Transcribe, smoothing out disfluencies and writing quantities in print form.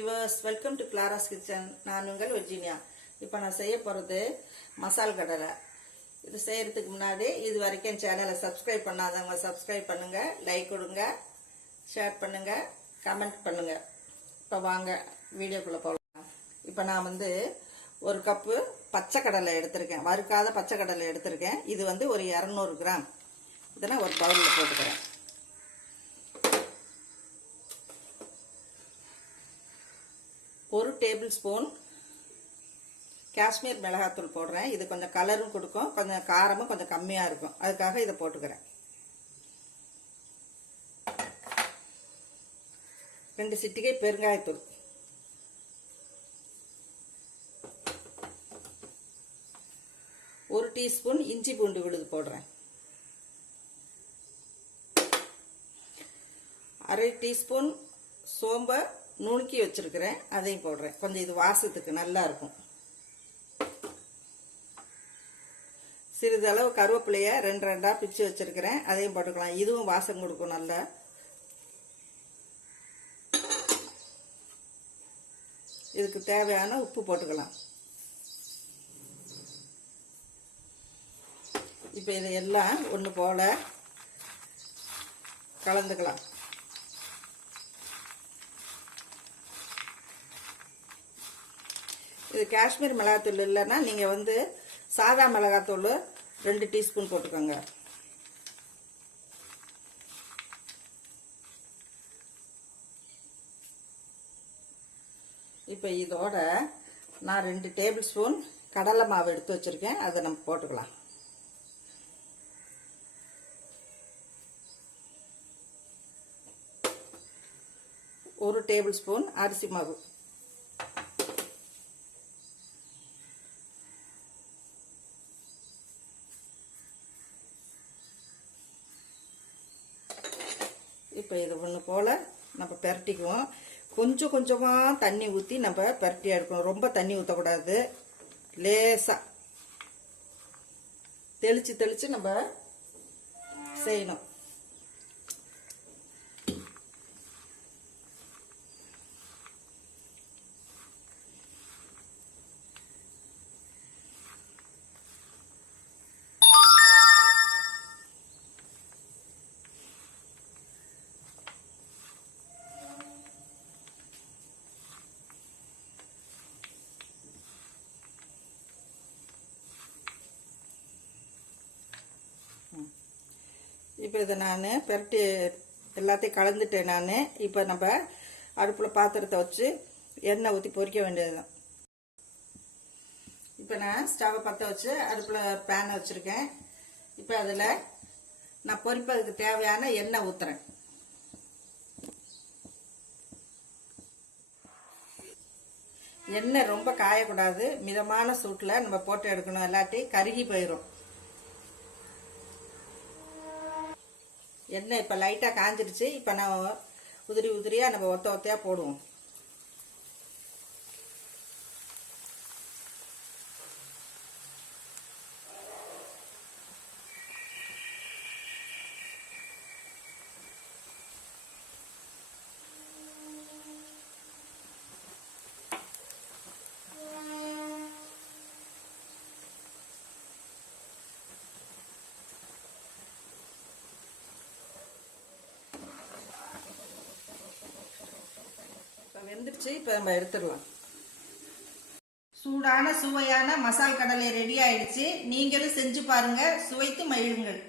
viewers, welcome to Clara's Kitchen. நான் உங்கள் Virginia. இப்போ நான் செய்ய போகிறது மசால் கடலை. இது செய்யறதுக்கு முன்னாடி இது வரைக்கும் சேனலை சப்ஸ்கிரைப் பண்ணாதவங்க சப்ஸ்கிரைப் பண்ணுங்க, லைக் கொடுங்க, ஷேர் பண்ணுங்க, கமெண்ட் பண்ணுங்க. இப்போ வாங்க வீடியோக்குள்ளே போகலாம். இப்போ நான் ஒரு கப்பு பச்சை கடலை எடுத்திருக்கேன், வறுக்காத பச்சை கடலை எடுத்திருக்கேன். இது ஒரு 200 கிராம். இதெல்லாம் ஒரு பவுலில் போட்டுக்கிறேன். ஒரு டேபிள் ஸ்பூன் காஷ்மீர் மிளகாத்தூள் போடுறேன். இது கொஞ்சம் கலரும் கொடுக்கும், கொஞ்சம் காரமும் கொஞ்சம் கம்மியாக இருக்கும், அதுக்காக இதை போட்டுக்கிறேன். 2 சிட்டிகை பெருங்காயத்தூள், ஒரு டீஸ்பூன் இஞ்சி பூண்டு விழுது போடுறேன், அரை டீஸ்பூன் சோம்பை நுணுக்கி வச்சிருக்கிறேன், அதையும் போடுறேன். கொஞ்சம் இது வாசத்துக்கு நல்லா இருக்கும். சிறிதளவு கருவேப்பிலையை 2 பிச்சு வச்சிருக்கிறேன், அதையும் போட்டுக்கலாம். இதுவும் வாசம் கொடுக்கும் நல்லா. இதுக்கு தேவையான உப்பு போட்டுக்கலாம். இப்போ இதையெல்லாம் ஒன்று போல கலந்துக்கலாம். இது காஷ்மீர் மிளகாத்தூள் இல்லைன்னா நீங்கள் சாதா மிளகாத்தூள் 2 டீஸ்பூன் போட்டுக்கோங்க. இப்போ இதோட நான் 2 டேபிள் ஸ்பூன் கடலை மாவு எடுத்து வச்சிருக்கேன், அதை நம்ம போட்டுக்கலாம். ஒரு டேபிள் ஸ்பூன் அரிசி மாவு, இப்போ இது ஒன்று போல் நம்ம பெரட்டிக்குவோம். கொஞ்சம் கொஞ்சமாக தண்ணி ஊற்றி நம்ம பெரட்டி எடுக்கணும். ரொம்ப தண்ணி ஊற்றக்கூடாது, லேசாக தெளித்து தெளித்து நம்ம செய்யணும். இப்போ இதை நான் பெரட்டி எல்லாத்தையும் கலந்துட்டேன். நான் இப்போ நம்ம அடுப்பில் பாத்திரத்தை வச்சு எண்ணெய் ஊற்றி பொரிக்க வேண்டியது தான். இப்போ நான் ஸ்டவ்வை பற்ற வச்சு அடுப்பில் பேனை வச்சுருக்கேன். இப்போ அதில் நான் பொரிப்பதுக்கு தேவையான எண்ணெய் ஊற்றுறேன். எண்ணெய் ரொம்ப காயக்கூடாது, மிதமான சூட்டில் நம்ம போட்டு எடுக்கணும், எல்லாத்தையும் கருகி போயிடும். எண்ணெய் இப்போ லைட்டாக காஞ்சிருச்சு. இப்போ நான் உதிரி உதிரியாக நம்ம ஒத்த ஒத்தையாக போடுவோம். வெந்துருச்சு. இப்போ நம்ம எடுத்துடலாம். சூடான சுவையான மசால் கடலை ரெடி ஆயிடுச்சு. நீங்களும் செஞ்சு பாருங்க, சுவைத்து மகிழுங்கள்.